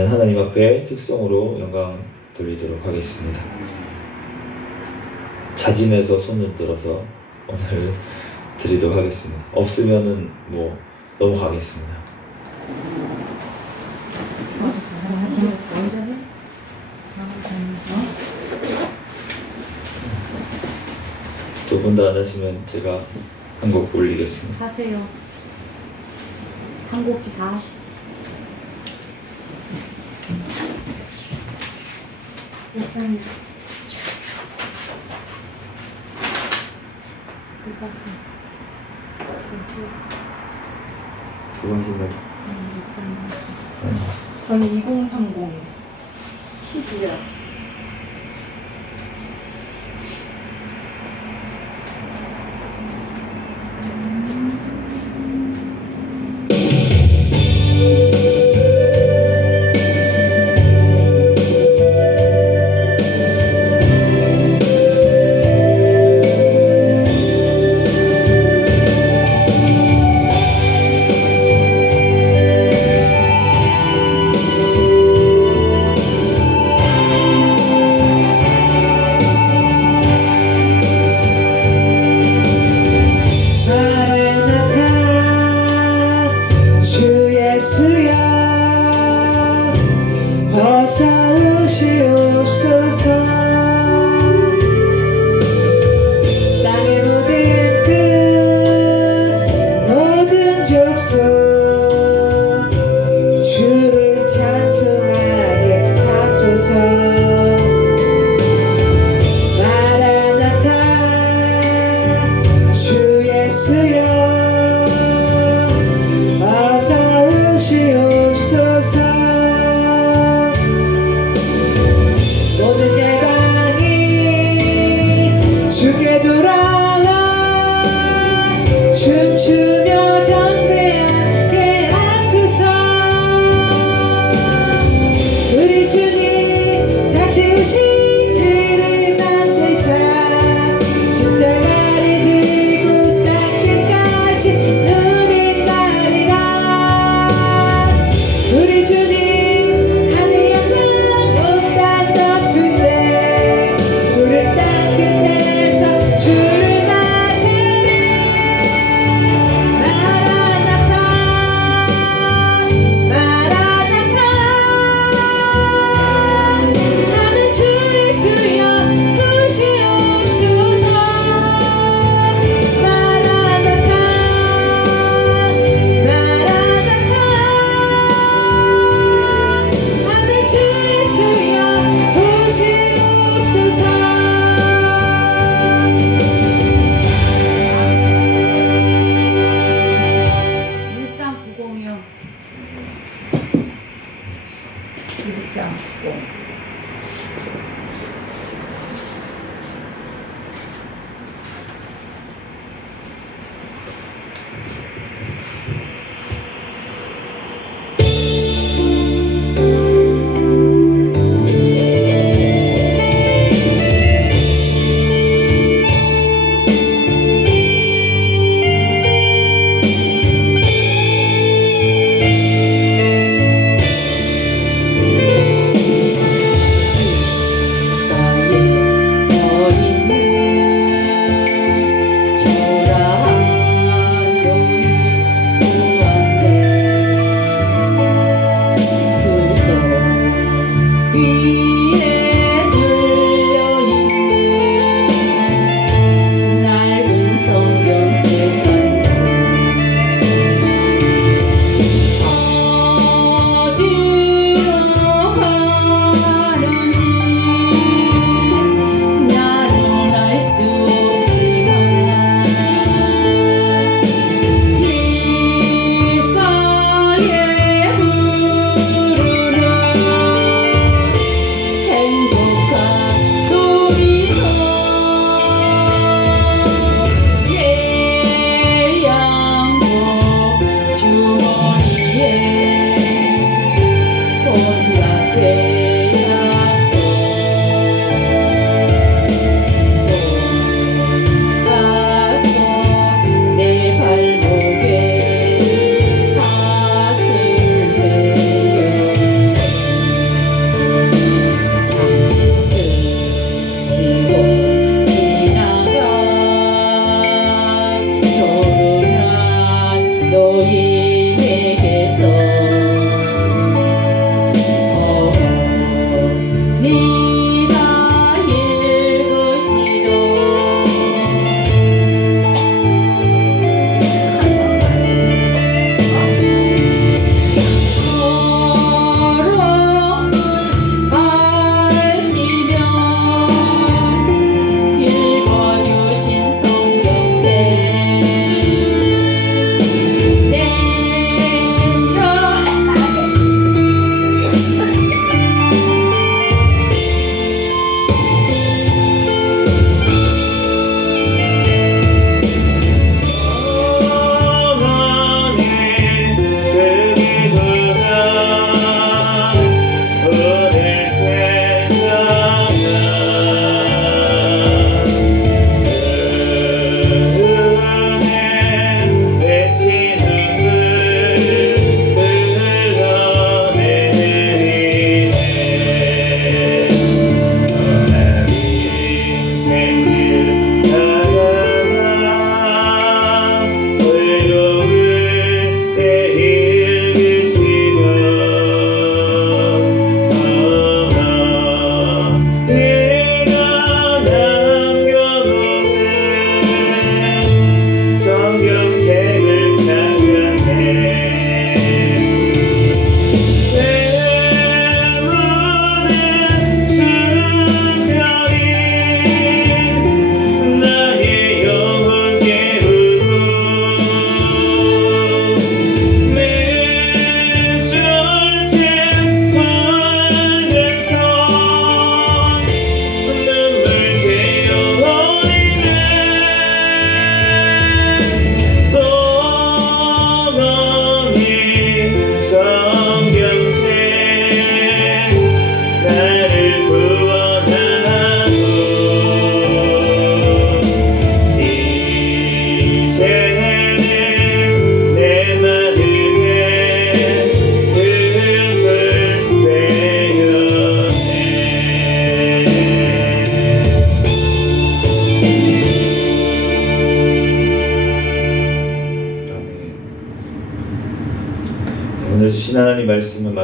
나는 하나님 앞에 특성으로 영광 돌리도록 하겠습니다. 자진해서 손을 들어서 오늘 드리도록 하겠습니다. 없으면은 뭐 넘어가겠습니다. 두 분 다 안 하시면 제가 한 곡 올리겠습니다. 하세요. 한 곡씩 다 하시. 됐습니다. 두 번 생각. 저는 2030 12야.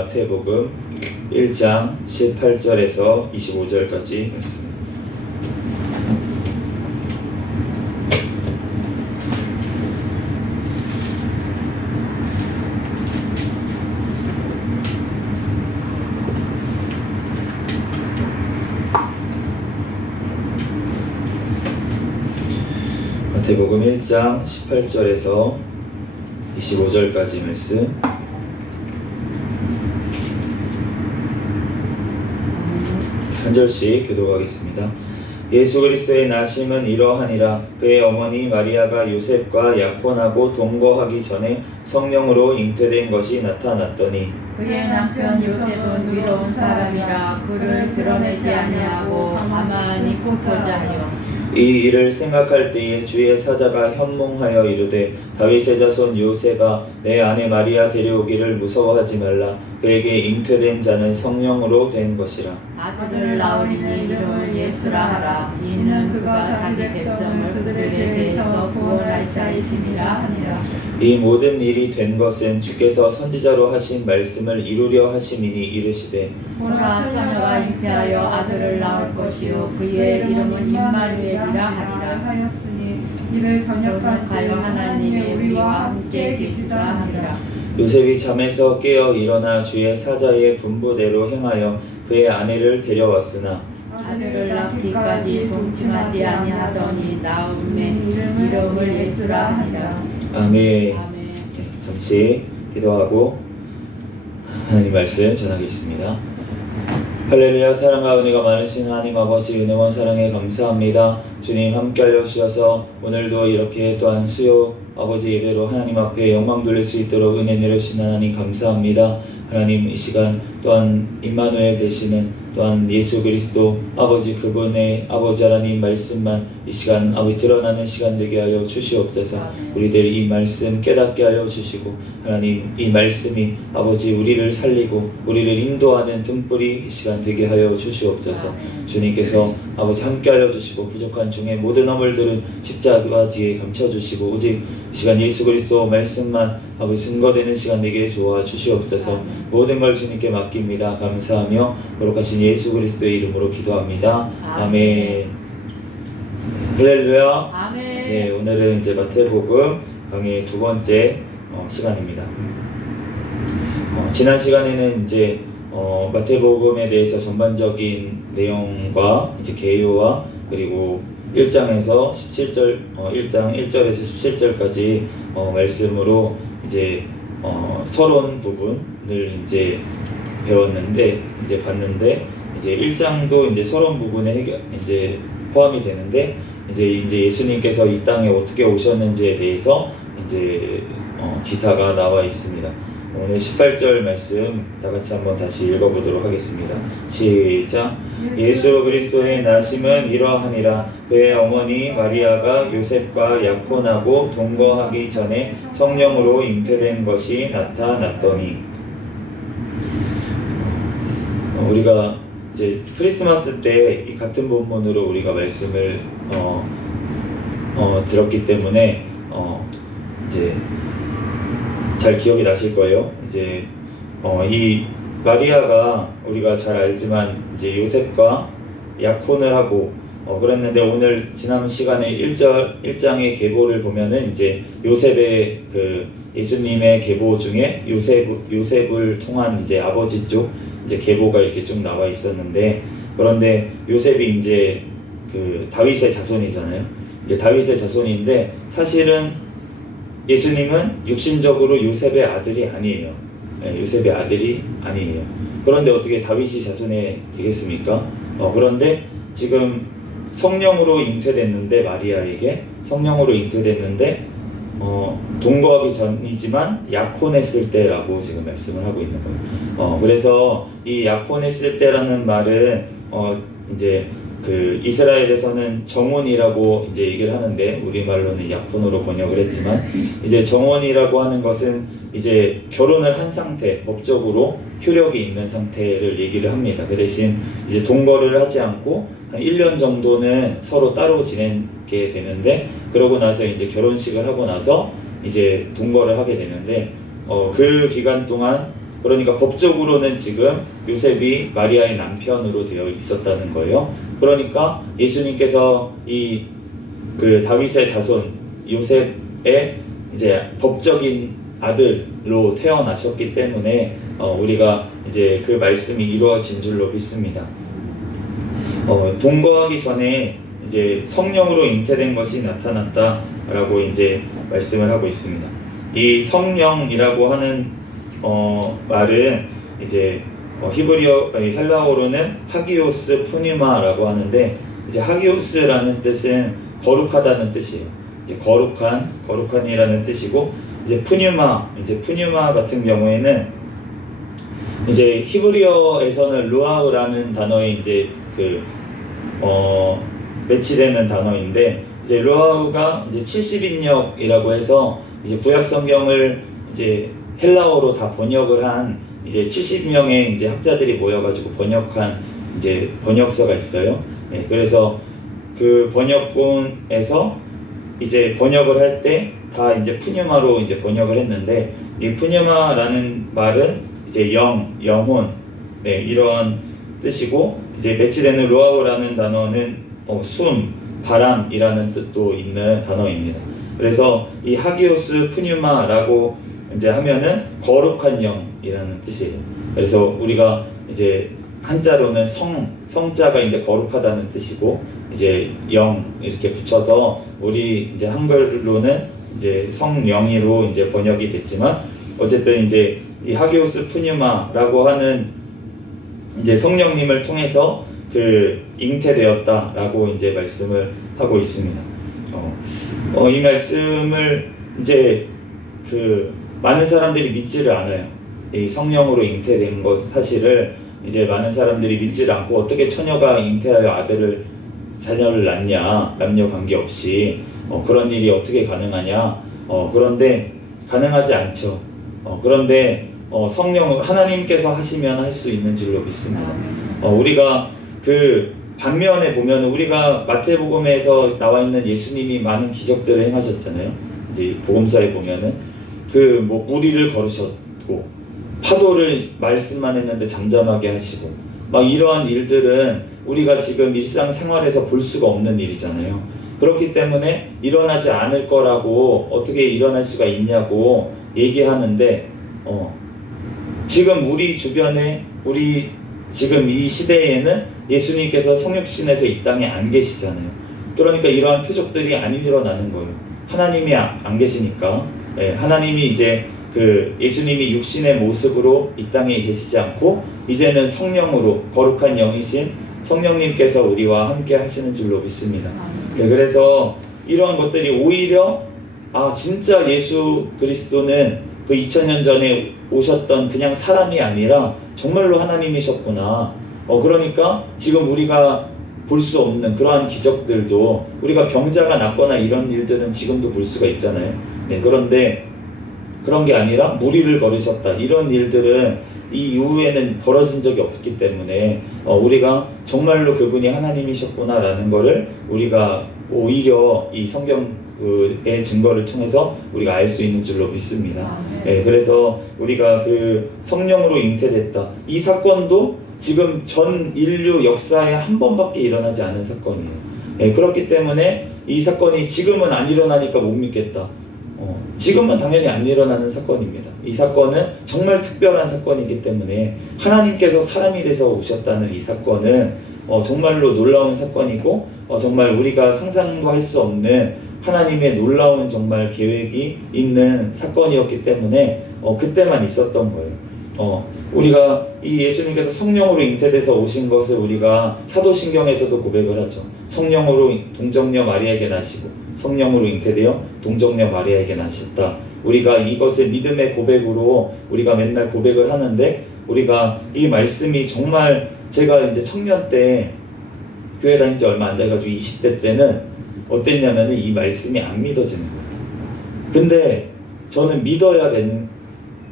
마태복음 1장 18절에서 25절까지 말씀. 마태복음 1장 18절에서 25절까지 말씀. 한 절씩 교독하겠습니다. 예수 그리스도의 나심은 이러하니라. 그의 어머니 마리아가 요셉과 약혼하고 동거하기 전에 성령으로 잉태된 것이 나타났더니 그의 남편 요셉은 위로운 사람이라 그를 드러내지 아니하고 가만히 포처자하여 이 일을 생각할 때에 주의 사자가 현몽하여 이르되 다윗의 자손 요셉아 내 아내 마리아 데려오기를 무서워하지 말라. 그에게 잉태된 자는 성령으로 된 것이라. 아들을 낳으리니 이름을 예수라 하라. 이는 그가 자기 백성을 그들의 죄에서 구원할 자이심이라 하니라. 이 모든 일이 된 것은 주께서 선지자로 하신 말씀을 이루려 하심이니 이르시되 보라 처녀가 잉태하여 아들을 낳을 것이요 그의 이름은 임마누엘이라 하리라 하였으니 이를 번역하여 하나님이 우리와 함께 계시다 하니라. 요셉이 잠에서 깨어 일어나 주의 사자의 분부대로 행하여 그의 아내를 데려왔으나 아들을 낳기까지 동침하지 아니하더니 나음의 이름을 예수라 하니라. 아멘. 아멘. 잠시 기도하고 하나님 말씀 전하겠습니다. 할렐루야. 사랑과 은혜가 많으신 하나님 아버지 은혜와 사랑에 감사합니다. 주님 함께하여 주셔서 오늘도 이렇게 또한 수요 아버지 예배로 하나님 앞에 영광 돌릴 수 있도록 은혜 내려주신 하나님 감사합니다. 하나님 이 시간 또한 임마누엘 되시는 또한 예수 그리스도 아버지 그분의 아버지 하나님 말씀만 이 시간 아버지 드러나는 시간 되게 하여 주시옵소서. 우리들 이 말씀 깨닫게 하여 주시고 하나님 이 말씀이 아버지 우리를 살리고 우리를 인도하는 등불이 이 시간 되게 하여 주시옵소서. 주님께서 아버지 함께 하여 주시고 부족한 중에 모든 허물들은 십자가 뒤에 감춰주시고 오직 이 시간 예수 그리스도 말씀만 아버지 증거되는 시간 되게 도와 주시옵소서. 모든 걸 주님께 맡깁니다. 감사하며 거룩하신 예수 그리스도의 이름으로 기도합니다. 아멘. 할렐루야. 아멘. 네, 오늘은 이제 마태복음 강의 두 번째 시간입니다. 지난 시간에는 이제 마태복음에 대해서 전반적인 내용과 이제 개요와 그리고 1장에서 17절 1장 1절에서 17절까지 말씀으로 이제 서론 부분을 이제 배웠는데 이제 봤는데 이제 1장도 이제 서론 부분에 이제 포함이 되는데 이제 예수님께서 이 땅에 어떻게 오셨는지에 대해서 이제 기사가 나와 있습니다. 오늘 18절 말씀 다 같이 한번 다시 읽어보도록 하겠습니다. 시작. 예수 그리스도의 나심은 이러하니라. 그의 어머니 마리아가 요셉과 약혼하고 동거하기 전에 성령으로 잉태된 것이 나타났더니 우리가 이제 크리스마스 때 이 같은 본문으로 우리가 말씀을 들었기 때문에 이제 잘 기억이 나실 거예요. 이제 이 마리아가 우리가 잘 알지만 이제 요셉과 약혼을 하고 그랬는데 오늘 지난 시간에 1장의 계보를 보면은 이제 요셉의 그 예수님의 계보 중에 요셉을 통한 이제 아버지 쪽 이제 계보가 이렇게 쭉 나와 있었는데 그런데 요셉이 이제 그 다윗의 자손이잖아요. 이제 다윗의 자손인데 사실은 예수님은 육신적으로 요셉의 아들이 아니에요. 네, 요셉의 아들이 아니에요. 그런데 어떻게 다윗이 자손이 되겠습니까? 그런데 지금 성령으로 잉태됐는데 마리아에게 성령으로 잉태됐는데 동거하기 전이지만 약혼했을 때라고 지금 말씀을 하고 있는 거예요. 그래서 이 약혼했을 때라는 말은 이제 그 이스라엘에서는 정혼이라고 이제 얘기를 하는데 우리말로는 약혼으로 번역을 했지만 이제 정혼이라고 하는 것은 이제 결혼을 한 상태, 법적으로 효력이 있는 상태를 얘기를 합니다. 그 대신 이제 동거를 하지 않고 한 1년 정도는 서로 따로 지내게 되는데 그러고 나서 이제 결혼식을 하고 나서 이제 동거를 하게 되는데 그 기간 동안 그러니까 법적으로는 지금 요셉이 마리아의 남편으로 되어 있었다는 거예요. 그러니까 예수님께서 이 그 다윗의 자손 요셉의 이제 법적인 아들로 태어나셨기 때문에 우리가 이제 그 말씀이 이루어진 줄로 믿습니다. 동거하기 전에 이제 성령으로 잉태된 것이 나타났다라고 이제 말씀을 하고 있습니다. 이 성령이라고 하는 말은 이제 히브리어 헬라어로는 하기오스 푸니마라고 하는데 이제 하기오스라는 뜻은 거룩하다는 뜻이에요. 이제 거룩한이라는 뜻이고 이제 푸뉴마 같은 경우에는 이제 히브리어에서는 루아흐라는 단어에 이제 매치되는 단어인데 이제 루아흐가 이제 70인역이라고 해서 이제 구약 성경을 이제 헬라어로 다 번역을 한 이제 70명의 이제 학자들이 모여가지고 번역한 이제 번역서가 있어요. 네, 그래서 그 번역본에서 이제 번역을 할 때 다 이제 푸뉴마로 이제 번역을 했는데 이 푸뉴마라는 말은 이제 영혼, 네, 이런 뜻이고 이제 매치되는 루아흐라는 단어는 숨, 바람이라는 뜻도 있는 단어입니다. 그래서 이 하기오스 푸뉴마라고 이제 하면은 거룩한 영이라는 뜻이에요. 그래서 우리가 이제 한자로는 성자가 이제 거룩하다는 뜻이고 이제 영 이렇게 붙여서 우리 이제 한글로는 이제 성령이로 이제 번역이 됐지만 어쨌든 이제 이 하기오스 푸뉴마라고 하는 이제 성령님을 통해서 그 잉태되었다라고 이제 말씀을 하고 있습니다. 이 말씀을 이제 그 많은 사람들이 믿지를 않아요. 이 성령으로 잉태된 것 사실을 이제 많은 사람들이 믿지를 않고 어떻게 처녀가 잉태하여 자녀를 낳냐, 남녀 관계없이 그런 일이 어떻게 가능하냐. 그런데 가능하지 않죠. 그런데 성령 하나님께서 하시면 할 수 있는 줄로 믿습니다. 우리가 그 반면에 보면 우리가 마태복음에서 나와 있는 예수님이 많은 기적들을 행하셨잖아요. 이제 복음서에 보면은 그 뭐 무리를 걸으셨고 파도를 말씀만 했는데 잠잠하게 하시고 막 이러한 일들은 우리가 지금 일상생활에서 볼 수가 없는 일이잖아요. 그렇기 때문에 일어나지 않을 거라고 어떻게 일어날 수가 있냐고 얘기하는데 지금 우리 주변에 우리 지금 이 시대에는 예수님께서 성육신에서 이 땅에 안 계시잖아요. 그러니까 이러한 표적들이 안 일어나는 거예요. 하나님이 안 계시니까. 하나님이 이제 그 예수님이 육신의 모습으로 이 땅에 계시지 않고 이제는 성령으로 거룩한 영이신 성령님께서 우리와 함께 하시는 줄로 믿습니다. 그래서 이러한 것들이 오히려 진짜 예수 그리스도는 그 2000년 전에 오셨던 그냥 사람이 아니라 정말로 하나님이셨구나. 그러니까 지금 우리가 볼 수 없는 그러한 기적들도 우리가 병자가 낫거나 이런 일들은 지금도 볼 수가 있잖아요. 네, 그런데 그런 게 아니라 무리를 걸으셨다. 이런 일들은 이 이후에는 벌어진 적이 없기 때문에 우리가 정말로 그분이 하나님이셨구나라는 거를 우리가 오히려 이 성경의 증거를 통해서 우리가 알 수 있는 줄로 믿습니다. 네, 그래서 우리가 그 성령으로 잉태됐다. 이 사건도 지금 전 인류 역사에 한 번밖에 일어나지 않은 사건이에요. 네, 그렇기 때문에 이 사건이 지금은 안 일어나니까 못 믿겠다. 지금은 당연히 안 일어나는 사건입니다. 이 사건은 정말 특별한 사건이기 때문에 하나님께서 사람이 돼서 오셨다는 이 사건은 정말로 놀라운 사건이고 정말 우리가 상상도 할 수 없는 하나님의 놀라운 정말 계획이 있는 사건이었기 때문에 그때만 있었던 거예요. 우리가 이 예수님께서 성령으로 잉태돼서 오신 것을 우리가 사도신경에서도 고백을 하죠. 성령으로 동정녀 마리아에게 나시고 성령으로 잉태되어 동정녀 마리아에게 나셨다. 우리가 이것을 믿음의 고백으로 우리가 맨날 고백을 하는데 우리가 이 말씀이 정말 제가 이제 청년 때 교회 다닌 지 얼마 안 돼가지고 20대 때는 어땠냐면은 이 말씀이 안 믿어지는 거예요. 근데 저는 믿어야 되는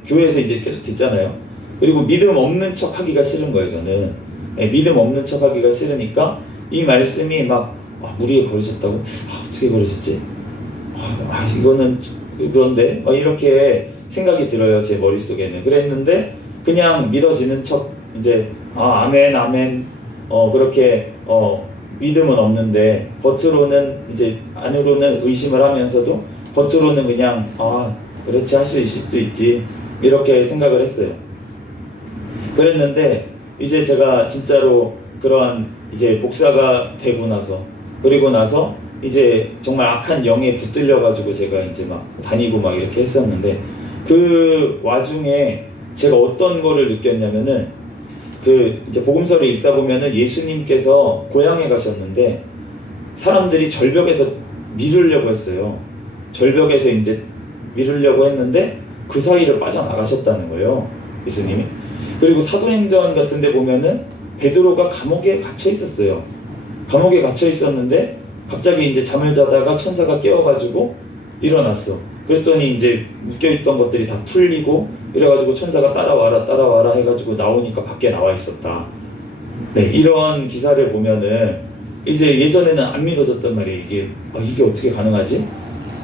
교회에서 이제 계속 듣잖아요. 그리고 믿음 없는 척 하기가 싫은 거예요. 저는 믿음 없는 척 하기가 싫으니까 이 말씀이 막 무리에 걸으셨다고? 어떻게 걸으셨지? 이거는 그런데 막 이렇게 생각이 들어요. 제 머릿속에는. 그랬는데 그냥 믿어지는 척 이제 아멘 아멘 그렇게 믿음은 없는데 겉으로는 이제 안으로는 의심을 하면서도 겉으로는 그냥 그렇지 할 수 있을 수 있지 이렇게 생각을 했어요. 그랬는데 이제 제가 진짜로 그러한 이제 목사가 되고 나서 그리고 나서 이제 정말 악한 영에 붙들려 가지고 제가 이제 막 다니고 막 이렇게 했었는데 그 와중에 제가 어떤 거를 느꼈냐면은 그 이제 복음서를 읽다 보면은 예수님께서 고향에 가셨는데 사람들이 절벽에서 미루려고 했어요. 절벽에서 이제 미루려고 했는데 그 사이를 빠져나가셨다는 거예요, 예수님이. 그리고 사도행전 같은 데 보면은 베드로가 감옥에 갇혀 있었어요. 감옥에 갇혀 있었는데 갑자기 이제 잠을 자다가 천사가 깨워가지고 일어났어. 그랬더니 이제 묶여있던 것들이 다 풀리고 이래가지고 천사가 따라와라 해가지고 나오니까 밖에 나와 있었다. 네, 이런 기사를 보면은 이제 예전에는 안 믿어졌단 말이에요. 이게 어떻게 가능하지?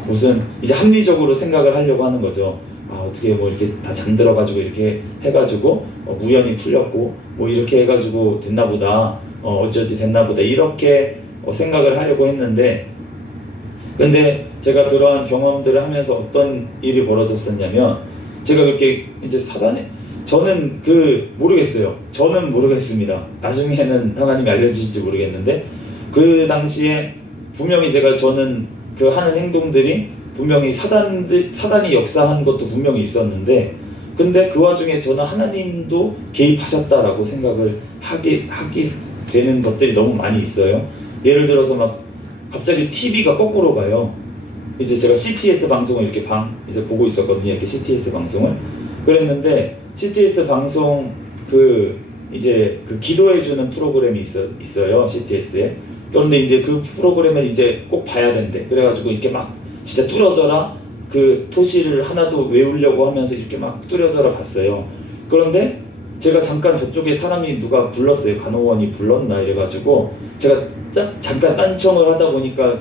무슨 이제 합리적으로 생각을 하려고 하는 거죠. 어떻게 뭐 이렇게 다 잠들어가지고 이렇게 해가지고 우연히 풀렸고 뭐 이렇게 해가지고 됐나보다 어쩌지 됐나보다 이렇게 생각을 하려고 했는데 근데 제가 그러한 경험들을 하면서 어떤 일이 벌어졌었냐면 제가 그렇게 이제 저는 모르겠어요. 저는 모르겠습니다. 나중에는 하나님이 알려주실지 모르겠는데 그 당시에 분명히 저는 그 하는 행동들이 분명히 사단이 역사한 것도 분명히 있었는데 근데 그 와중에 저는 하나님도 개입하셨다라고 생각을 하게 되는 것들이 너무 많이 있어요. 예를 들어서 막 갑자기 TV가 거꾸로 가요. 이제 제가 CTS 방송을 이렇게 이제 보고 있었거든요. 이렇게 CTS 방송을. 그랬는데 CTS 방송 이제 기도해주는 프로그램이 있어요. CTS에. 그런데 이제 그 프로그램을 이제 꼭 봐야 된대. 그래가지고 이렇게 막 진짜 뚫어져라 그 토시를 하나도 외우려고 하면서 이렇게 막 뚫어져라 봤어요. 그런데 제가 잠깐 저쪽에 사람이 누가 불렀어요. 간호원이 불렀나 이래가지고 제가 잠깐 딴청을 하다 보니까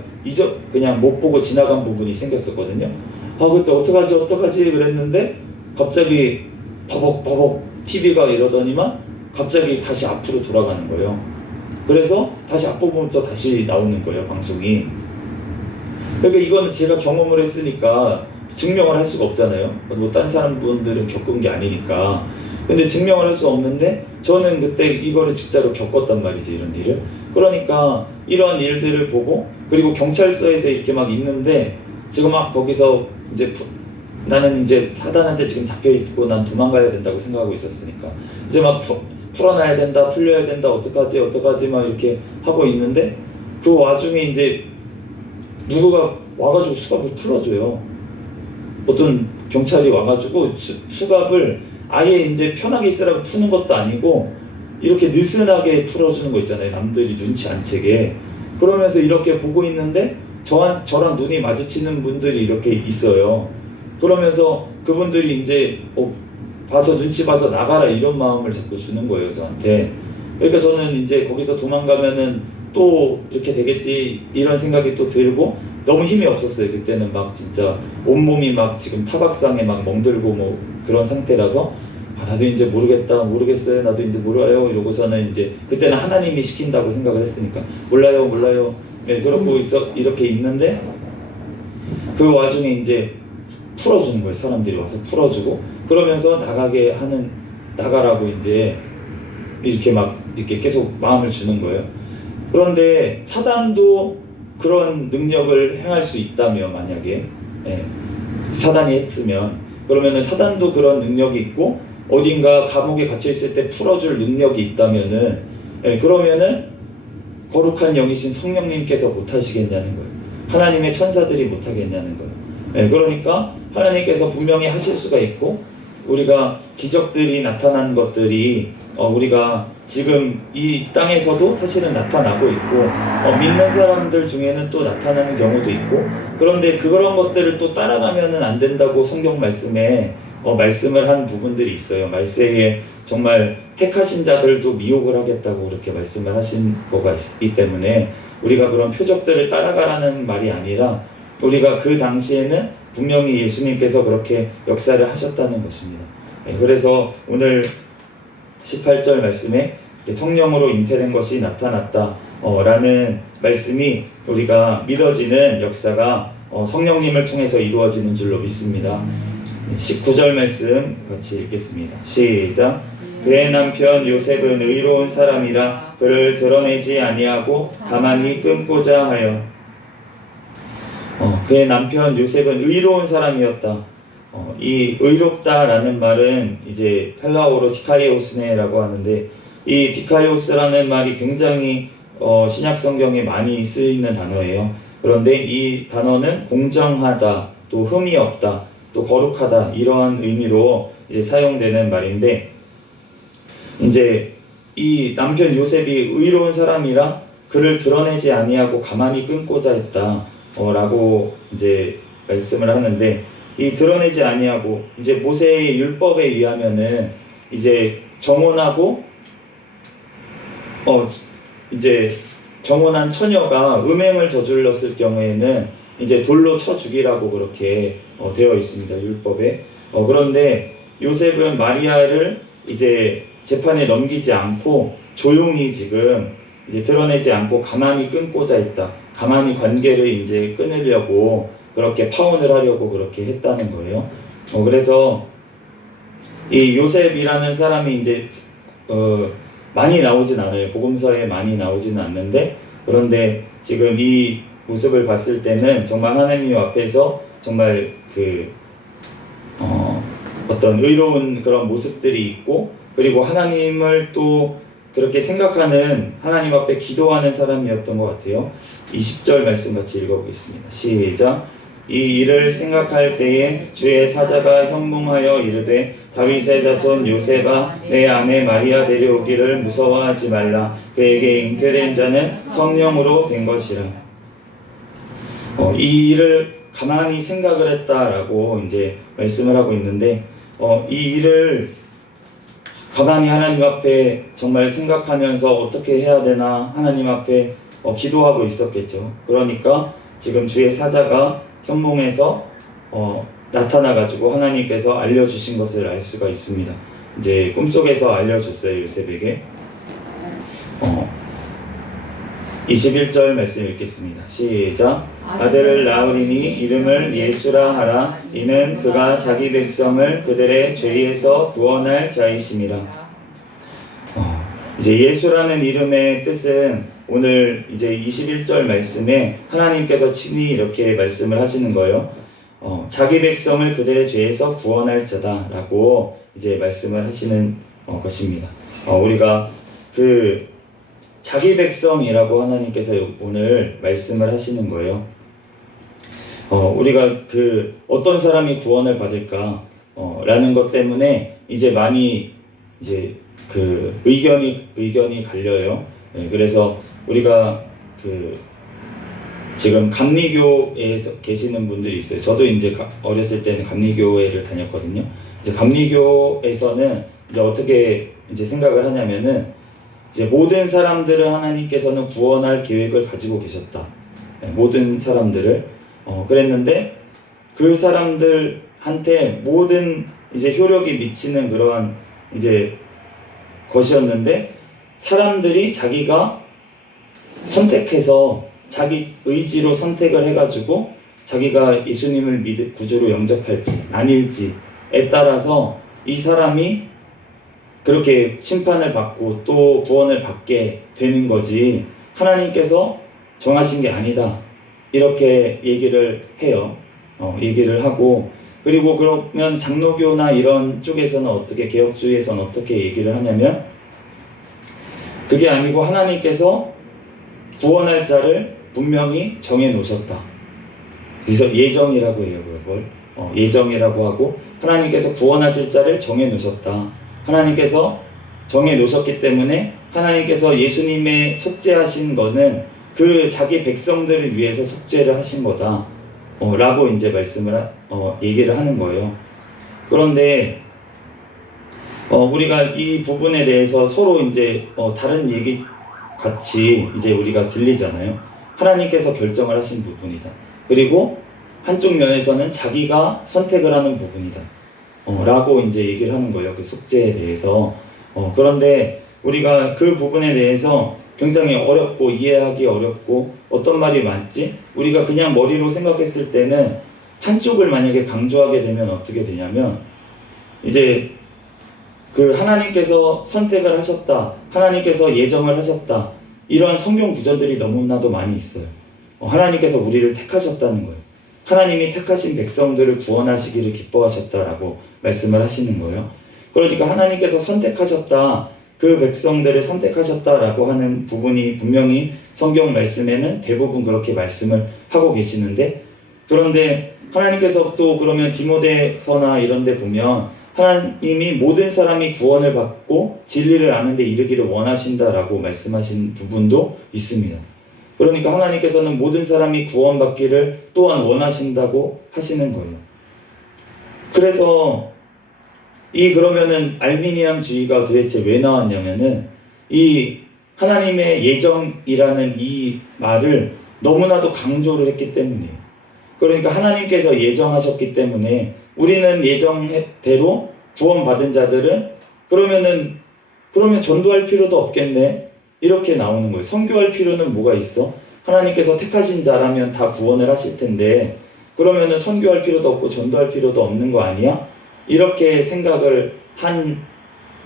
그냥 못 보고 지나간 부분이 생겼었거든요. 그때 어떡하지 그랬는데 갑자기 버벅 TV가 이러더니만 갑자기 다시 앞으로 돌아가는 거예요. 그래서 다시 앞부분부터 다시 나오는 거예요, 방송이. 그러니까 이거는 제가 경험을 했으니까 증명을 할 수가 없잖아요. 뭐 딴 사람분들은 겪은 게 아니니까. 근데 증명을 할 수 없는데 저는 그때 이거를 진짜로 겪었단 말이지, 이런 일을. 그러니까 이런 일들을 보고 그리고 경찰서에서 이렇게 막 있는데 지금 막 거기서 이제 나는 이제 사단한테 지금 잡혀 있고 난 도망가야 된다고 생각하고 있었으니까 이제 막 풀어놔야 된다, 풀려야 된다, 어떡하지 막 이렇게 하고 있는데 그 와중에 이제 누구가 와가지고 수갑을 풀어줘요. 어떤 경찰이 와가지고 수갑을 아예 이제 편하게 있으라고 푸는 것도 아니고 이렇게 느슨하게 풀어주는 거 있잖아요. 남들이 눈치 안 채게. 그러면서 이렇게 보고 있는데 저랑 눈이 마주치는 분들이 이렇게 있어요. 그러면서 그분들이 이제 눈치 봐서 나가라 이런 마음을 자꾸 주는 거예요, 저한테. 그러니까 저는 이제 거기서 도망가면은 또 이렇게 되겠지 이런 생각이 또 들고 너무 힘이 없었어요. 그때는 막 진짜 온몸이 막 지금 타박상에 막 멍들고 뭐 그런 상태라서 나도 이제 모르겠어요. 나도 이제 몰라요. 이러고서는 이제 그때는 하나님이 시킨다고 생각을 했으니까 몰라요. 네, 그러고 이렇게 있는데 그 와중에 이제 풀어주는 거예요. 사람들이 와서 풀어주고 그러면서 나가라고 이제 이렇게 계속 마음을 주는 거예요. 그런데 사단도 그런 능력을 행할 수 있다면 만약에 사단이 했으면 그러면은 사단도 그런 능력이 있고 어딘가 감옥에 갇혀 있을 때 풀어줄 능력이 있다면은 그러면은 거룩한 영이신 성령님께서 못하시겠냐는 거예요. 하나님의 천사들이 못하겠냐는 거예요. 그러니까 하나님께서 분명히 하실 수가 있고 우리가 기적들이 나타난 것들이 우리가 지금 이 땅에서도 사실은 나타나고 있고 믿는 사람들 중에는 또 나타나는 경우도 있고 그런데 그런 것들을 또 따라가면은 안 된다고 성경 말씀에 말씀을 한 부분들이 있어요. 말세에 정말 택하신 자들도 미혹을 하겠다고 그렇게 말씀을 하신 거가 있기 때문에 우리가 그런 표적들을 따라가라는 말이 아니라 우리가 그 당시에는 분명히 예수님께서 그렇게 역사를 하셨다는 것입니다. 그래서 오늘 18절 말씀에 성령으로 잉태된 것이 나타났다 라는 말씀이 우리가 믿어지는 역사가 성령님을 통해서 이루어지는 줄로 믿습니다. 19절 말씀 같이 읽겠습니다. 시작. 그의 남편 요셉은 의로운 사람이라 그를 드러내지 아니하고 가만히 끊고자 하여. 그의 남편 요셉은 의로운 사람이었다. 이 의롭다라는 말은 이제 헬라어로 디카이오스네라고 하는데, 이 디카이오스라는 말이 굉장히 신약 성경에 많이 쓰이는 단어예요. 그런데 이 단어는 공정하다, 또 흠이 없다, 또 거룩하다, 이러한 의미로 이제 사용되는 말인데, 이제 이 남편 요셉이 의로운 사람이라 그를 드러내지 아니하고 가만히 끊고자 했다 라고 이제 말씀을 하는데, 이 드러내지 아니하고 이제 모세의 율법에 의하면은 이제 정혼하고 이제 정혼한 처녀가 음행을 저질렀을 경우에는 이제 돌로 쳐 죽이라고 그렇게 되어 있습니다, 율법에. 그런데 요셉은 마리아를 이제 재판에 넘기지 않고 조용히 지금 이제 드러내지 않고 가만히 끊고자 했다. 가만히 관계를 이제 끊으려고 그렇게 파혼을 하려고 그렇게 했다는 거예요. 그래서 이 요셉이라는 사람이 이제 많이 나오진 않아요. 복음서에 많이 나오지는 않는데, 그런데 지금 이 모습을 봤을 때는 정말 하나님 앞에서 정말 어떤 의로운 그런 모습들이 있고, 그리고 하나님을 또 그렇게 생각하는, 하나님 앞에 기도하는 사람이었던 것 같아요. 20절 말씀 같이 읽어보겠습니다. 시작. 이 일을 생각할 때에 주의 사자가 현몽하여 이르되 다윗의 자손 요셉아 내 아내 마리아 데려오기를 무서워하지 말라. 그에게 잉태된 자는 성령으로 된 것이라. 이 일을 가만히 생각을 했다라고 이제 말씀을 하고 있는데, 이 일을 가만히 하나님 앞에 정말 생각하면서 어떻게 해야 되나 하나님 앞에 기도하고 있었겠죠. 그러니까 지금 주의 사자가 현몽에서 나타나가지고 하나님께서 알려주신 것을 알 수가 있습니다. 이제 꿈속에서 알려줬어요, 요셉에게. 21절 말씀 읽겠습니다. 시작. 아들을 낳으리니 이름을 예수라 하라. 이는 그가 자기 백성을 그들의 죄에서 구원할 자이심이라. 이제 예수라는 이름의 뜻은 오늘 이제 21절 말씀에 하나님께서 친히 이렇게 말씀을 하시는 거예요. 자기 백성을 그들의 죄에서 구원할 자다라고 이제 말씀을 하시는 것입니다. 우리가 자기 백성이라고 하나님께서 오늘 말씀을 하시는 거예요. 우리가 어떤 사람이 구원을 받을까 라는 것 때문에 이제 많이 이제 의견이 갈려요. 그래서 우리가 지금 감리교에 계시는 분들이 있어요. 저도 이제 어렸을 때는 감리교회를 다녔거든요. 이제 감리교에서는 이제 어떻게 이제 생각을 하냐면은, 이제 모든 사람들을 하나님께서는 구원할 계획을 가지고 계셨다. 모든 사람들을 그랬는데 그 사람들한테 모든 이제 효력이 미치는 그러한 이제 것이었는데, 사람들이 자기가 선택해서 자기 의지로 선택을 해가지고 자기가 예수님을 구주로 영접할지 아닐지에 따라서 이 사람이 그렇게 심판을 받고 또 구원을 받게 되는 거지, 하나님께서 정하신 게 아니다, 이렇게 얘기를 해요. 얘기를 하고, 그리고 그러면 장로교나 이런 쪽에서는 어떻게, 개혁주의에서는 어떻게 얘기를 하냐면, 그게 아니고 하나님께서 구원할 자를 분명히 정해 놓으셨다. 그래서 예정이라고 해요, 그걸. 예정이라고 하고, 하나님께서 구원하실 자를 정해 놓으셨다. 하나님께서 정해 놓으셨기 때문에 하나님께서 예수님의 속죄하신 거는 그 자기 백성들을 위해서 속죄를 하신 거다 라고 이제 얘기를 하는 거예요. 그런데 우리가 이 부분에 대해서 서로 이제 다른 얘기 같이 이제 우리가 들리잖아요. 하나님께서 결정을 하신 부분이다. 그리고 한쪽 면에서는 자기가 선택을 하는 부분이다. 라고 이제 얘기를 하는 거예요. 그 속죄에 대해서. 그런데 우리가 그 부분에 대해서 굉장히 어렵고 이해하기 어렵고 어떤 말이 맞지? 우리가 그냥 머리로 생각했을 때는 한쪽을 만약에 강조하게 되면 어떻게 되냐면 이제 그 하나님께서 선택을 하셨다, 하나님께서 예정을 하셨다, 이러한 성경 구절들이 너무나도 많이 있어요. 하나님께서 우리를 택하셨다는 거예요. 하나님이 택하신 백성들을 구원하시기를 기뻐하셨다라고 말씀을 하시는 거예요. 그러니까 하나님께서 선택하셨다, 그 백성들을 선택하셨다라고 하는 부분이 분명히 성경 말씀에는 대부분 그렇게 말씀을 하고 계시는데, 그런데 하나님께서 또 그러면 디모데서나 이런 데 보면 하나님이 모든 사람이 구원을 받고 진리를 아는 데 이르기를 원하신다라고 말씀하신 부분도 있습니다. 그러니까 하나님께서는 모든 사람이 구원받기를 또한 원하신다고 하시는 거예요. 그래서 그러면은 알미니안주의가 도대체 왜 나왔냐면은 이 하나님의 예정이라는 이 말을 너무나도 강조를 했기 때문이에요. 그러니까 하나님께서 예정하셨기 때문에 우리는 예정대로 구원받은 자들은 그러면 전도할 필요도 없겠네, 이렇게 나오는 거예요. 선교할 필요는 뭐가 있어? 하나님께서 택하신 자라면 다 구원을 하실 텐데 그러면은 선교할 필요도 없고 전도할 필요도 없는 거 아니야? 이렇게 생각을 한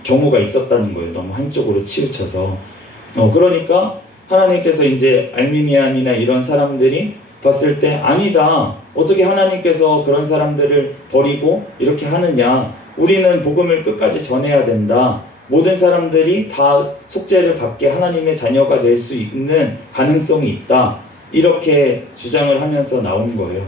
경우가 있었다는 거예요. 너무 한쪽으로 치우쳐서. 그러니까 하나님께서 이제 알미니안이나 이런 사람들이 봤을 때 아니다, 어떻게 하나님께서 그런 사람들을 버리고 이렇게 하느냐, 우리는 복음을 끝까지 전해야 된다, 모든 사람들이 다 속죄를 받게 하나님의 자녀가 될 수 있는 가능성이 있다, 이렇게 주장을 하면서 나온 거예요.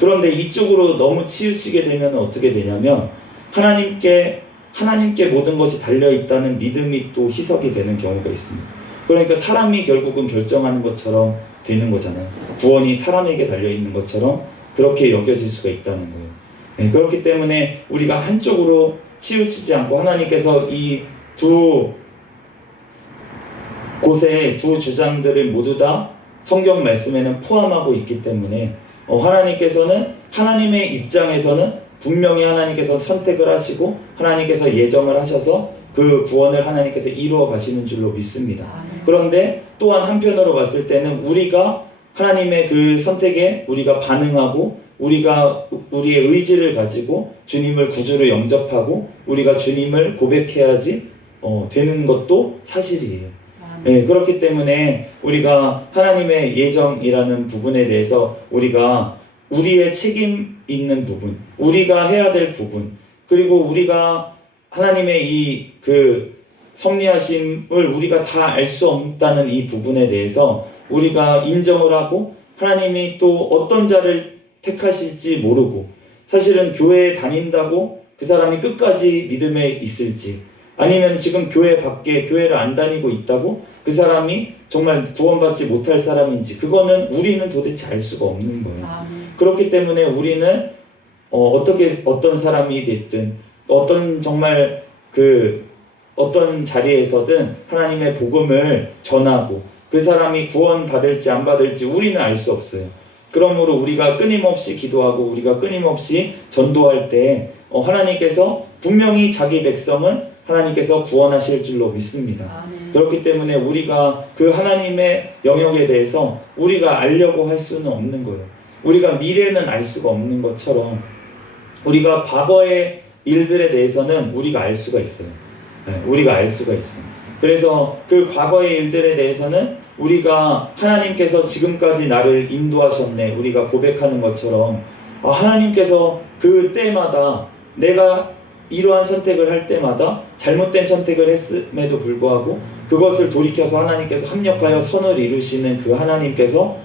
그런데 이쪽으로 너무 치우치게 되면 어떻게 되냐면 하나님께 모든 것이 달려있다는 믿음이 또 희석이 되는 경우가 있습니다. 그러니까 사람이 결국은 결정하는 것처럼 되는 거잖아요. 구원이 사람에게 달려있는 것처럼 그렇게 여겨질 수가 있다는 거예요. 네, 그렇기 때문에 우리가 한쪽으로 치우치지 않고 하나님께서 이 두 곳에 두 주장들을 모두 다 성경 말씀에는 포함하고 있기 때문에 하나님께서는 하나님의 입장에서는 분명히 하나님께서 선택을 하시고 하나님께서 예정을 하셔서 그 구원을 하나님께서 이루어 가시는 줄로 믿습니다. 그런데 또한 한편으로 봤을 때는 우리가 하나님의 그 선택에 우리가 반응하고 우리가 우리의 의지를 가지고 주님을 구주로 영접하고 우리가 주님을 고백해야지 되는 것도 사실이에요. 네, 그렇기 때문에 우리가 하나님의 예정이라는 부분에 대해서 우리가 우리의 책임 있는 부분, 우리가 해야 될 부분, 그리고 우리가 하나님의 이 섭리하심을 우리가 다 알 수 없다는 이 부분에 대해서 우리가 인정을 하고 하나님이 또 어떤 자를 택하실지 모르고, 사실은 교회에 다닌다고 그 사람이 끝까지 믿음에 있을지, 아니면 지금 교회 밖에 교회를 안 다니고 있다고 그 사람이 정말 구원받지 못할 사람인지, 그거는 우리는 도대체 알 수가 없는 거예요. 그렇기 때문에 우리는 어떤 사람이 됐든 어떤 자리에서든 하나님의 복음을 전하고 그 사람이 구원받을지 안 받을지 우리는 알 수 없어요. 그러므로 우리가 끊임없이 기도하고 우리가 끊임없이 전도할 때 하나님께서 분명히 자기 백성은 하나님께서 구원하실 줄로 믿습니다. 그렇기 때문에 우리가 그 하나님의 영역에 대해서 우리가 알려고 할 수는 없는 거예요. 우리가 미래는 알 수가 없는 것처럼 우리가 과거의 일들에 대해서는 우리가 알 수가 있어요. 우리가 알 수가 있어요. 그래서 그 과거의 일들에 대해서는 우리가 하나님께서 지금까지 나를 인도하셨네, 우리가 고백하는 것처럼 하나님께서 그 때마다 내가 이러한 선택을 할 때마다 잘못된 선택을 했음에도 불구하고 그것을 돌이켜서 하나님께서 합력하여 선을 이루시는 그 하나님께서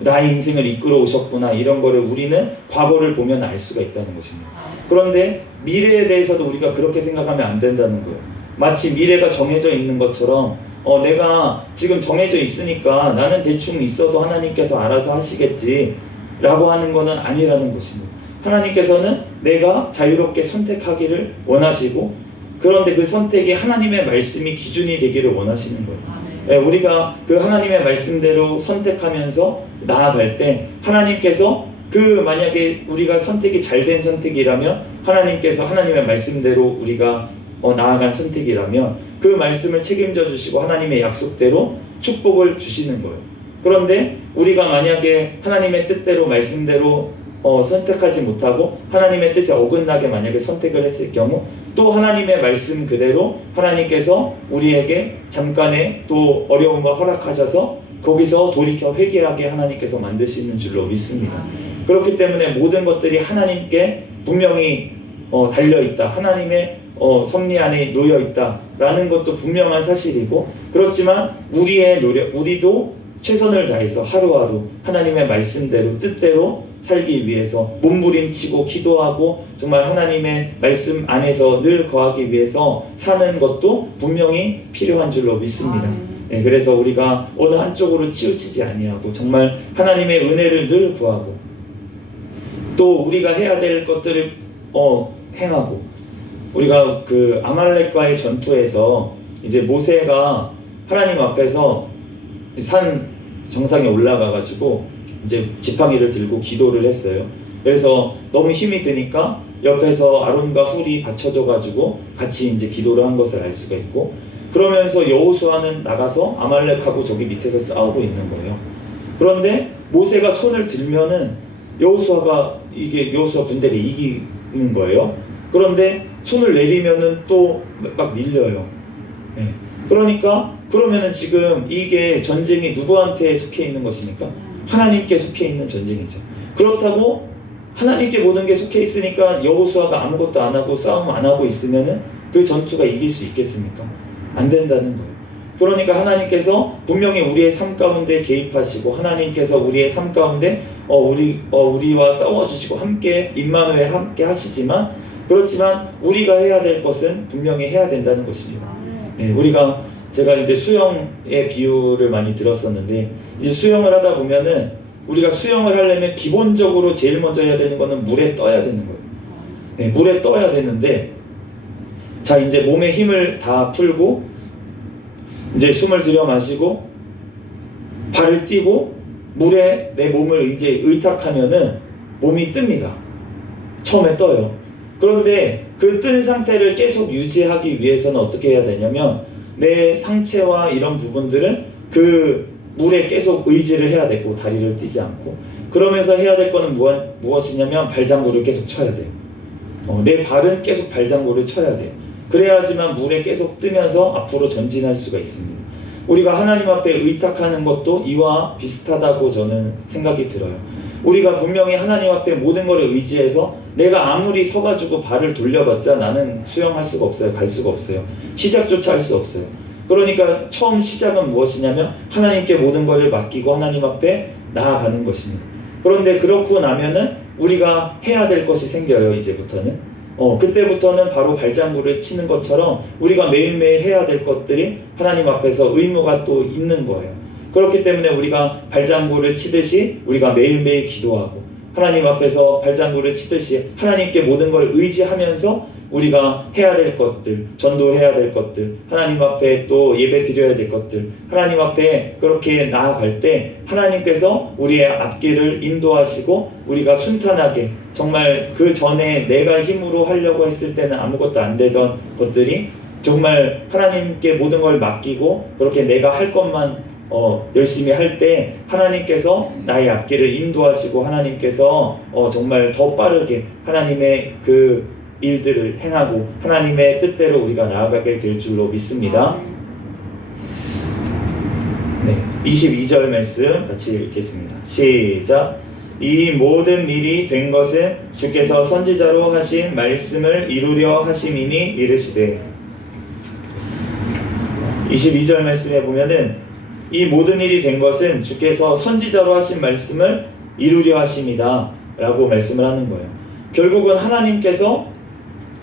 나의 인생을 이끌어 오셨구나, 이런 거를 우리는 과거를 보면 알 수가 있다는 것입니다. 그런데 미래에 대해서도 우리가 그렇게 생각하면 안 된다는 거예요. 마치 미래가 정해져 있는 것처럼 내가 지금 정해져 있으니까 나는 대충 있어도 하나님께서 알아서 하시겠지 라고 하는 것은 아니라는 것입니다. 하나님께서는 내가 자유롭게 선택하기를 원하시고, 그런데 그 선택이 하나님의 말씀이 기준이 되기를 원하시는 거예요. 우리가 그 하나님의 말씀대로 선택하면서 나아갈 때 하나님께서 그 만약에 우리가 선택이 잘된 선택이라면 하나님께서 하나님의 말씀대로 우리가 나아간 선택이라면 그 말씀을 책임져 주시고 하나님의 약속대로 축복을 주시는 거예요. 그런데 우리가 만약에 하나님의 뜻대로 말씀대로 선택하지 못하고 하나님의 뜻에 어긋나게 만약에 선택을 했을 경우 또 하나님의 말씀 그대로 하나님께서 우리에게 잠깐의 또 어려움을 허락하셔서 거기서 돌이켜 회개하게 하나님께서 만드시는 줄로 믿습니다. 그렇기 때문에 모든 것들이 하나님께 분명히 달려있다. 하나님의 섭리 안에 놓여있다 라는 것도 분명한 사실이고, 그렇지만 우리의 노력, 우리도 최선을 다해서 하루하루 하나님의 말씀대로 뜻대로 살기 위해서 몸부림치고 기도하고 정말 하나님의 말씀 안에서 늘 거하기 위해서 사는 것도 분명히 필요한 줄로 믿습니다. 네, 그래서 우리가 어느 한쪽으로 치우치지 아니하고 정말 하나님의 은혜를 늘 구하고 또 우리가 해야 될 것들을 행하고, 우리가 그 아말렉과의 전투에서 이제 모세가 하나님 앞에서 산 정상에 올라가 가지고 이제 지팡이를 들고 기도를 했어요. 그래서 너무 힘이 드니까 옆에서 아론과 훌이 받쳐줘 가지고 같이 이제 기도를 한 것을 알 수가 있고, 그러면서 여호수아는 나가서 아말렉하고 저기 밑에서 싸우고 있는 거예요. 그런데 모세가 손을 들면은 여호수아 군대가 이기는 거예요. 그런데 손을 내리면은 또 막 밀려요. 네. 그러면은 지금 이게 전쟁이 누구한테 속해 있는 것입니까? 하나님께 속해 있는 전쟁이죠. 그렇다고 하나님께 모든 게 속해 있으니까 여호수아가 아무것도 안 하고 싸움 안 하고 있으면은 그 전투가 이길 수 있겠습니까? 안 된다는 거예요. 그러니까 하나님께서 분명히 우리의 삶 가운데 개입하시고 하나님께서 우리의 삶 가운데 우리와 싸워주시고 함께 임마누엘 함께 하시지만, 그렇지만 우리가 해야 될 것은 분명히 해야 된다는 것입니다. 네, 제가 이제 수영의 비유를 많이 들었었는데, 이제 수영을 하다 보면은 우리가 수영을 하려면 기본적으로 제일 먼저 해야 되는 거는 물에 떠야 되는 거예요. 네, 물에 떠야 되는데, 자 이제 몸에 힘을 다 풀고 이제 숨을 들여 마시고 발을 띄고 물에 내 몸을 이제 의탁하면은 몸이 뜹니다. 처음에 떠요. 그런데 그 뜬 상태를 계속 유지하기 위해서는 어떻게 해야 되냐면 내 상체와 이런 부분들은 그 물에 계속 의지를 해야 되고 다리를 띄지 않고, 그러면서 해야 될 거는 무엇이냐면 발장구를 계속 쳐야 돼요. 내 발은 계속 발장구를 쳐야 돼요. 그래야지만 물에 계속 뜨면서 앞으로 전진할 수가 있습니다. 우리가 하나님 앞에 의탁하는 것도 이와 비슷하다고 저는 생각이 들어요. 우리가 분명히 하나님 앞에 모든 것을 의지해서 내가 아무리 서가지고 발을 돌려봤자 나는 수영할 수가 없어요. 갈 수가 없어요. 시작조차 할 수 없어요. 그러니까 처음 시작은 무엇이냐면 하나님께 모든 것을 맡기고 하나님 앞에 나아가는 것입니다. 그런데 그렇고 나면은 우리가 해야 될 것이 생겨요. 이제부터는 그때부터는 바로 발장구를 치는 것처럼 우리가 매일매일 해야 될 것들이 하나님 앞에서 의무가 또 있는 거예요. 그렇기 때문에 우리가 발장구를 치듯이 우리가 매일매일 기도하고 하나님 앞에서 발장구를 치듯이 하나님께 모든 걸 의지하면서 우리가 해야 될 것들, 전도해야 될 것들, 하나님 앞에 또 예배 드려야 될 것들, 하나님 앞에 그렇게 나아갈 때 하나님께서 우리의 앞길을 인도하시고 우리가 순탄하게, 정말 그 전에 내가 힘으로 하려고 했을 때는 아무것도 안 되던 것들이 정말 하나님께 모든 걸 맡기고 그렇게 내가 할 것만 열심히 할 때 하나님께서 나의 앞길을 인도하시고 하나님께서 정말 더 빠르게 하나님의 그 일들을 행하고 하나님의 뜻대로 우리가 나아가게 될 줄로 믿습니다. 네, 22절 말씀 같이 읽겠습니다. 시작. 이 모든 일이 된 것은 주께서 선지자로 하신 말씀을 이루려 하심이니 이르시되. 22절 말씀에 보면은 이 모든 일이 된 것은 주께서 선지자로 하신 말씀을 이루려 하심이다 라고 말씀을 하는 거예요. 결국은 하나님께서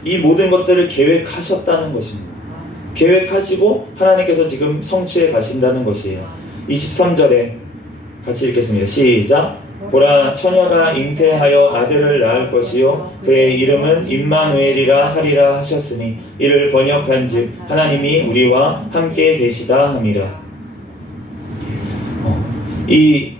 이 모든 것들을 계획하셨다는 것입니다. 계획하시고 하나님께서 지금 성취해 가신다는 것이에요. 23절에 같이 읽겠습니다. 시작. 보라, 처녀가 잉태하여 아들을 낳을 것이요 그의 이름은 임마누엘이라 하리라 하셨으니 이를 번역한즉 하나님이 우리와 함께 계시다 함이라. 이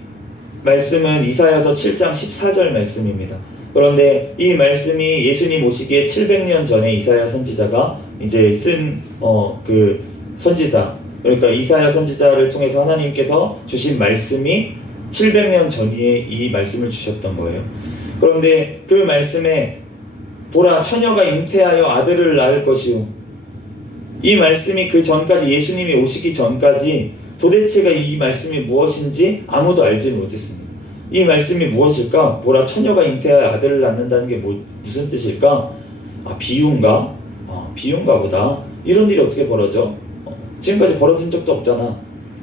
말씀은 이사야서 7장 14절 말씀입니다. 그런데 이 말씀이 예수님 오시기에 700년 전에 이사야 선지자가 이제 쓴 그 선지자, 그러니까 이사야 선지자를 통해서 하나님께서 주신 말씀이 700년 전에 이 말씀을 주셨던 거예요. 그런데 그 말씀에 보라 처녀가 잉태하여 아들을 낳을 것이요, 이 말씀이 그 전까지 예수님이 오시기 전까지 도대체가 이 말씀이 무엇인지 아무도 알지 못했습니다. 이 말씀이 무엇일까? 보라 처녀가 잉태하여 아들을 낳는다는 게 무슨 뜻일까? 비유인가? 비유인가 보다. 이런 일이 어떻게 벌어져? 지금까지 벌어진 적도 없잖아.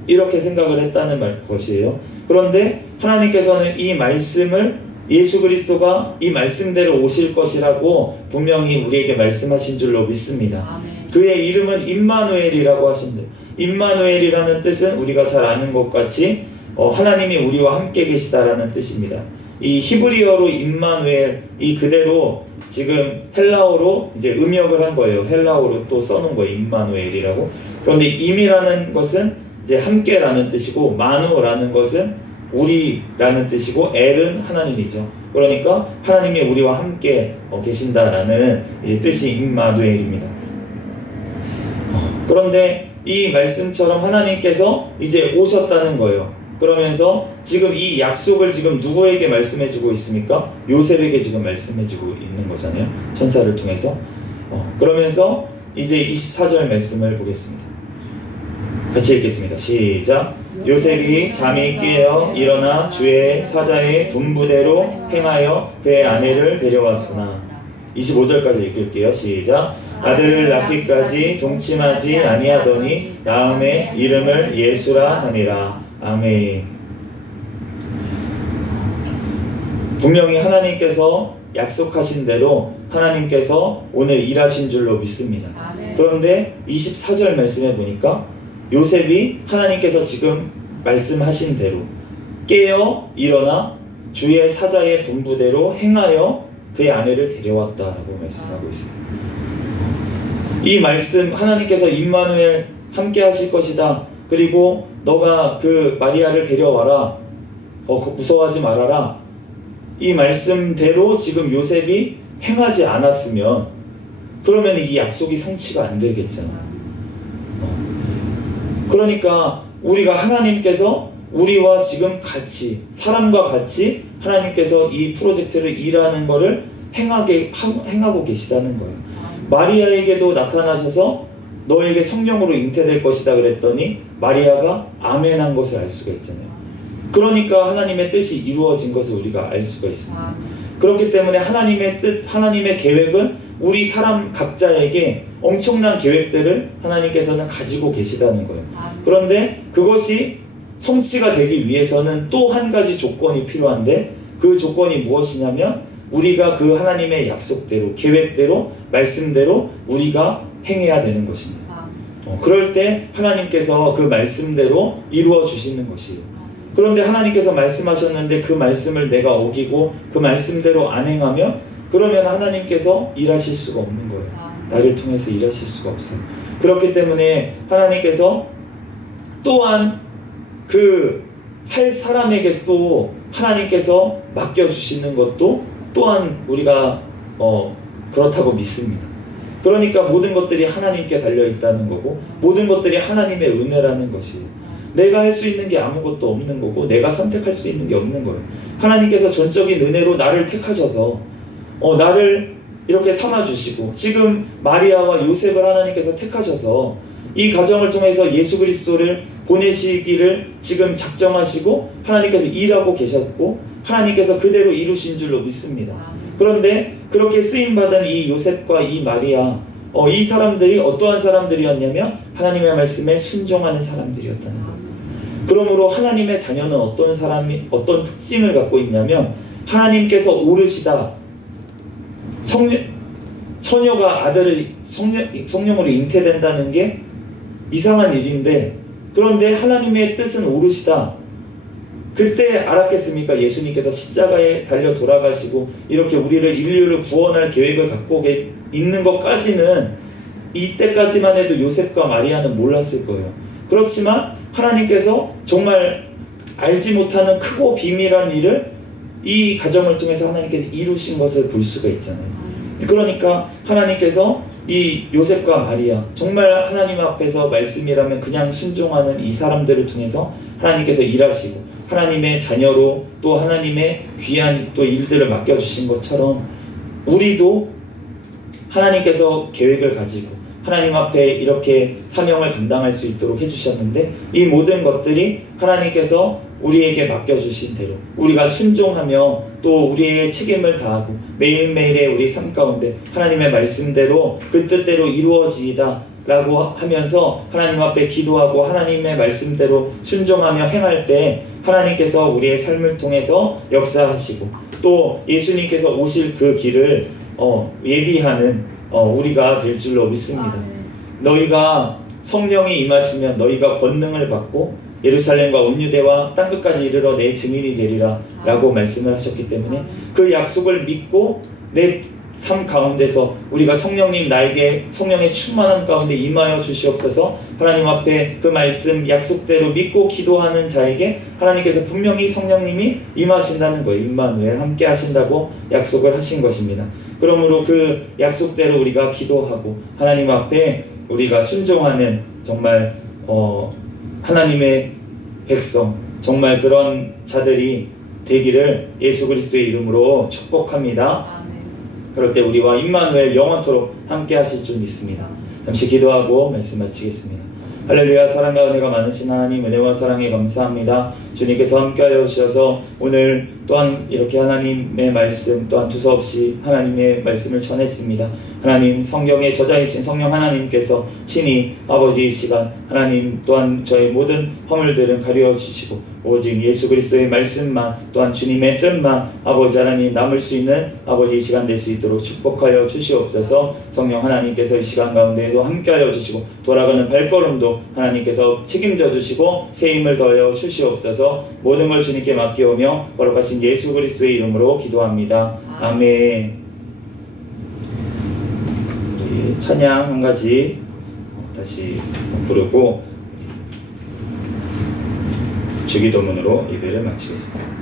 이렇게 생각을 했다는 것이에요. 그런데 하나님께서는 이 말씀을 예수 그리스도가 이 말씀대로 오실 것이라고 분명히 우리에게 말씀하신 줄로 믿습니다. 아멘. 그의 이름은 임마누엘이라고 하신대. 임마누엘이라는 뜻은 우리가 잘 아는 것 같이 하나님이 우리와 함께 계시다라는 뜻입니다. 이 히브리어로 임마누엘, 이 그대로 지금 헬라어로 이제 음역을 한 거예요. 헬라어로 또 써놓은 거예요. 임마누엘이라고. 그런데 임이라는 것은 이제 함께라는 뜻이고, 마누라는 것은 우리라는 뜻이고, 엘은 하나님이죠. 그러니까 하나님이 우리와 함께 계신다라는 이제 뜻이 임마누엘입니다. 그런데 이 말씀처럼 하나님께서 이제 오셨다는 거예요. 그러면서 지금 이 약속을 지금 누구에게 말씀해주고 있습니까? 요셉에게 지금 말씀해주고 있는 거잖아요. 천사를 통해서. 그러면서 이제 24절 말씀을 보겠습니다. 같이 읽겠습니다. 시작. 요셉이 잠이 깨어 일어나 주의 사자의 분부대로 행하여 그의 아내를 데려왔으나. 25절까지 읽을게요. 시작. 아들을 낳기까지 동침하지 아니하더니 다음에 이름을 예수라 하니라. 아멘. 분명히 하나님께서 약속하신 대로 하나님께서 오늘 일하신 줄로 믿습니다. 아멘. 그런데 24절 말씀에 보니까 요셉이 하나님께서 지금 말씀하신 대로 깨어 일어나 주의 사자의 분부대로 행하여 그의 아내를 데려왔다라고 말씀하고 있습니다. 이 말씀, 하나님께서 임마누엘 함께 하실 것이다. 그리고 너가 그 마리아를 데려와라. 무서워하지 말아라. 이 말씀대로 지금 요셉이 행하지 않았으면 그러면 이 약속이 성취가 안 되겠잖아. 그러니까 우리가 하나님께서 우리와 지금 같이, 사람과 같이 하나님께서 이 프로젝트를 일하는 거를 행하고 계시다는 거예요. 마리아에게도 나타나셔서 너에게 성령으로 잉태될 것이다 그랬더니 마리아가 아멘한 것을 알 수가 있잖아요. 그러니까 하나님의 뜻이 이루어진 것을 우리가 알 수가 있습니다. 그렇기 때문에 하나님의 뜻, 하나님의 계획은 우리 사람 각자에게 엄청난 계획들을 하나님께서는 가지고 계시다는 거예요. 그런데 그것이 성취가 되기 위해서는 또 한 가지 조건이 필요한데, 그 조건이 무엇이냐면 우리가 그 하나님의 약속대로, 계획대로, 말씀대로 우리가 행해야 되는 것입니다. 그럴 때 하나님께서 그 말씀대로 이루어 주시는 것이에요. 그런데 하나님께서 말씀하셨는데 그 말씀을 내가 어기고 그 말씀대로 안 행하면 그러면 하나님께서 일하실 수가 없는 거예요. 나를 통해서 일하실 수가 없어요. 그렇기 때문에 하나님께서 또한 그 할 사람에게 또 하나님께서 맡겨주시는 것도 또한 우리가 그렇다고 믿습니다. 그러니까 모든 것들이 하나님께 달려있다는 거고 모든 것들이 하나님의 은혜라는 것이에요. 내가 할 수 있는 게 아무것도 없는 거고 내가 선택할 수 있는 게 없는 거예요. 하나님께서 전적인 은혜로 나를 택하셔서 나를 이렇게 삼아주시고 지금 마리아와 요셉을 하나님께서 택하셔서 이 가정을 통해서 예수 그리스도를 보내시기를 지금 작정하시고 하나님께서 일하고 계셨고 하나님께서 그대로 이루신 줄로 믿습니다. 그런데 그렇게 쓰임받은 이 요셉과 이 마리아 이 사람들이 어떠한 사람들이었냐면 하나님의 말씀에 순종하는 사람들이었다는 거예요. 그러므로 하나님의 자녀는 어떤 특징을 갖고 있냐면 하나님께서 오르시다 처녀가 아들을 성령으로 잉태된다는 게 이상한 일인데 그런데 하나님의 뜻은 오르시다. 그때 알았겠습니까? 예수님께서 십자가에 달려 돌아가시고 이렇게 우리를 인류를 구원할 계획을 갖고 있는 것까지는 이때까지만 해도 요셉과 마리아는 몰랐을 거예요. 그렇지만 하나님께서 정말 알지 못하는 크고 비밀한 일을 이 가정을 통해서 하나님께서 이루신 것을 볼 수가 있잖아요. 그러니까 하나님께서 이 요셉과 마리아, 정말 하나님 앞에서 말씀이라면 그냥 순종하는 이 사람들을 통해서 하나님께서 일하시고 하나님의 자녀로 또 하나님의 귀한 또 일들을 맡겨주신 것처럼 우리도 하나님께서 계획을 가지고 하나님 앞에 이렇게 사명을 감당할 수 있도록 해주셨는데, 이 모든 것들이 하나님께서 우리에게 맡겨주신 대로 우리가 순종하며 또 우리의 책임을 다하고 매일매일의 우리 삶 가운데 하나님의 말씀대로 그 뜻대로 이루어지이다 라고 하면서 하나님 앞에 기도하고 하나님의 말씀대로 순종하며 행할 때 하나님께서 우리의 삶을 통해서 역사하시고 또 예수님께서 오실 그 길을 예비하는 우리가 될 줄로 믿습니다. 너희가 성령이 임하시면 너희가 권능을 받고 예루살렘과 온 유대와 땅끝까지 이르러 내 증인이 되리라 라고 말씀을 하셨기 때문에 그 약속을 믿고 내 삶 가운데서 우리가 성령님 나에게 성령의 충만함 가운데 임하여 주시옵소서, 하나님 앞에 그 말씀 약속대로 믿고 기도하는 자에게 하나님께서 분명히 성령님이 임하신다는 거예요. 임마누엘 함께 하신다고 약속을 하신 것입니다. 그러므로 그 약속대로 우리가 기도하고 하나님 앞에 우리가 순종하는 정말 하나님의 백성, 정말 그런 자들이 되기를 예수 그리스도의 이름으로 축복합니다. 그럴 때 우리와 임마누엘 영원토록 함께 하실 줄 믿습니다. 잠시 기도하고 말씀 마치겠습니다. 할렐루야. 사랑과 은혜가 많으신 하나님, 은혜와 사랑에 감사합니다. 주님께서 함께하여 주셔서 오늘 또한 이렇게 하나님의 말씀 또한 두서없이 하나님의 말씀을 전했습니다. 하나님, 성경의 저자이신 성령 하나님께서 친히 아버지 이 시간 하나님 또한 저의 모든 허물들은 가려 주시고 오직 예수 그리스도의 말씀만 또한 주님의 뜻만 아버지 하나님 남을 수 있는 아버지 이 시간 될 수 있도록 축복하여 주시옵소서. 성령 하나님께서 이 시간 가운데에도 함께하여 주시고 돌아가는 발걸음도 하나님께서 책임져 주시고 새 힘을 더하여 주시옵소서. 모든 걸 주님께 맡기오며 거룩하신 예수 그리스도의 이름으로 기도합니다. 아멘. 우리 찬양 한 가지 다시 부르고 주기도문으로 예배를 마치겠습니다.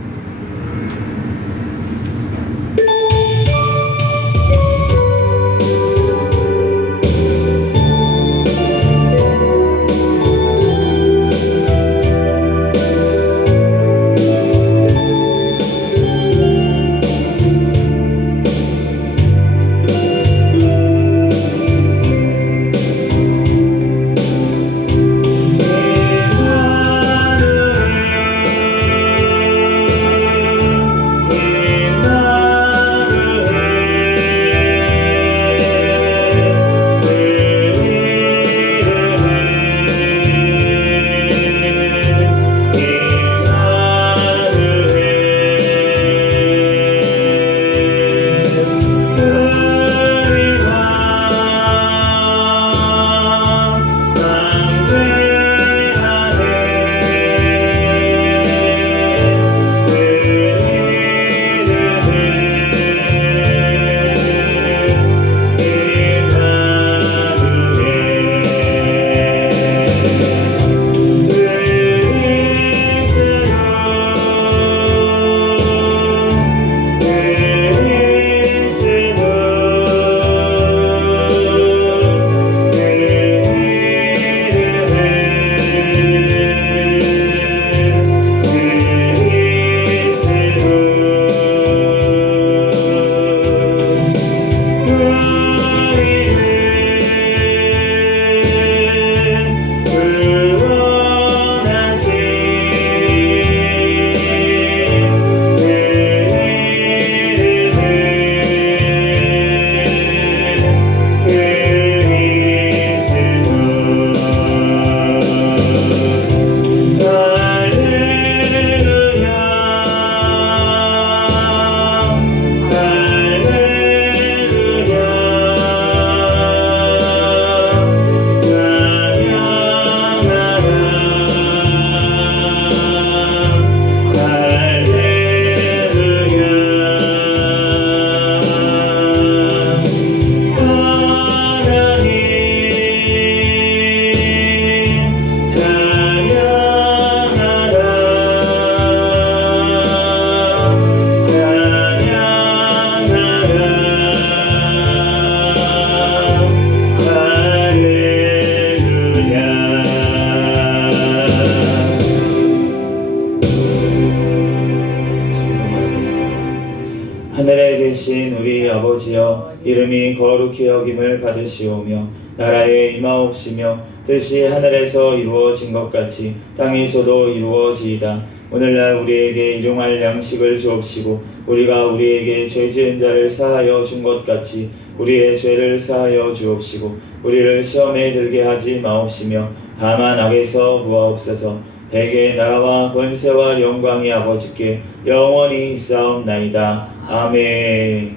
이름이 거룩히 여김을 받으시오며 나라에 임하옵시며 뜻이 하늘에서 이루어진 것 같이 땅에서도 이루어지이다. 오늘날 우리에게 일용할 양식을 주옵시고 우리가 우리에게 죄 지은 자를 사하여 준 것 같이 우리의 죄를 사하여 주옵시고 우리를 시험에 들게 하지 마옵시며 다만 악에서 구하옵소서. 대개 나라와 권세와 영광이 아버지께 영원히 있사옵나이다. 아멘.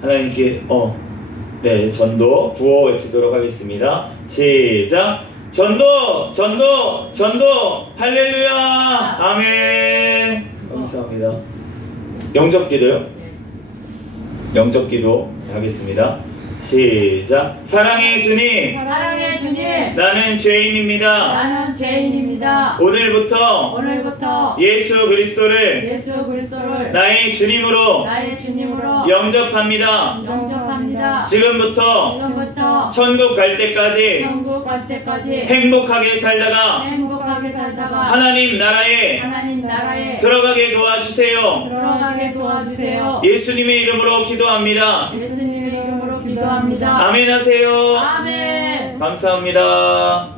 하나님께 네, 전도 구호 외치도록 하겠습니다. 시작. 전도 전도 전도 할렐루야. 아멘. 감사합니다. 영접기도요? 영접기도 하겠습니다. 시작. 사랑의 주님, 사랑의 주님, 나는 죄인입니다. 나는 죄인입니다. 오늘부터 예수 그리스도를 예수 그리스도를 나의 주님으로 나의 주님으로 영접합니다. 영접합니다. 지금부터 천국 갈 때까지 천국 갈 때까지 행복하게 살다가 행복하게 살다가 하나님 나라에 하나님 나라에 들어가게 도와주세요. 들어가게 도와주세요. 예수님의 이름으로 기도합니다. 예수님의 이름으로 기도합니다. 아멘 하세요. 아멘. 감사합니다.